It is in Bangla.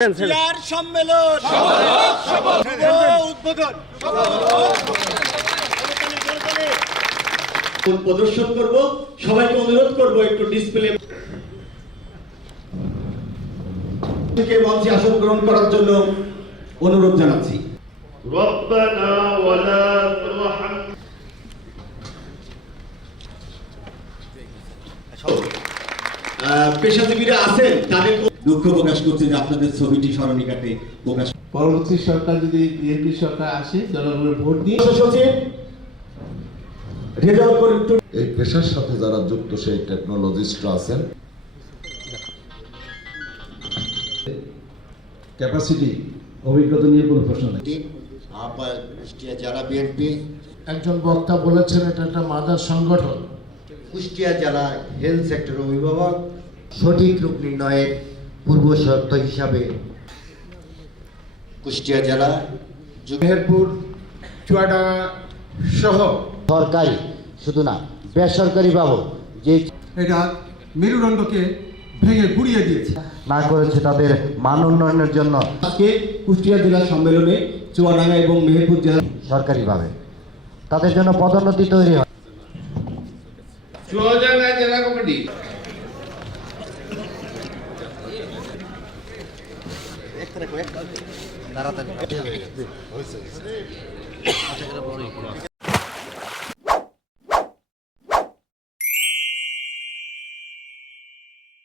চেয়ার সম্মেলন শুভ উদ্বোধন প্রদর্শন করব সবাইকে অনুরোধ করব একটু ডিসপ্লে থেকে মঞ্চে আসন গ্রহণ করার জন্য অনুরোধ জানাচ্ছি ربنا ولا ترحم আহ, পেশাজীবীরা আছেন তাদের দুঃখ প্রকাশ করছে যে আপনাদের ছবিটি স্মরণিকাতে প্রকাশ পরবর্তী সরকার যদি বিএনপি সরকার আসে জনগণের ভোট দিয়ে সচিব এই পেশার সাথে যারা যুক্ত সেই টেকনোলজিস্টরা আছেন। ক্যাপাসিটি অভিজ্ঞতা নিয়ে কোনো প্রশ্ন নেই। জেলা বিএনপি একজন বক্তা বলেছেন এটা একটা মাদার সংগঠন। কুষ্টিয়া জেলা হেলথ সেক্টর অভিভাবক সঠিক রূপ নির্ণয়ের পূর্ব শর্ত হিসাবে কুষ্টিয়া জেলা মেহেরপুর চুয়াডাঙ্গা সহ সরকারি শুধু না বেসরকারি বাবু যে এটা মেরুদণ্ডকে ভেঙে গুড়িয়ে দিয়েছে। না করেছে তাদের মান উন্নয়নের জন্য। আজকে কুষ্টিয়া জেলা সম্মেলনে চুয়াডাঙ্গা এবং মেহেরপুর জেলা সরকারিভাবে তাদের জন্য পদোন্নতি তৈরি হয়। চুয়াডাঙ্গা জেলা কমিটি। তাড়াতাড়ি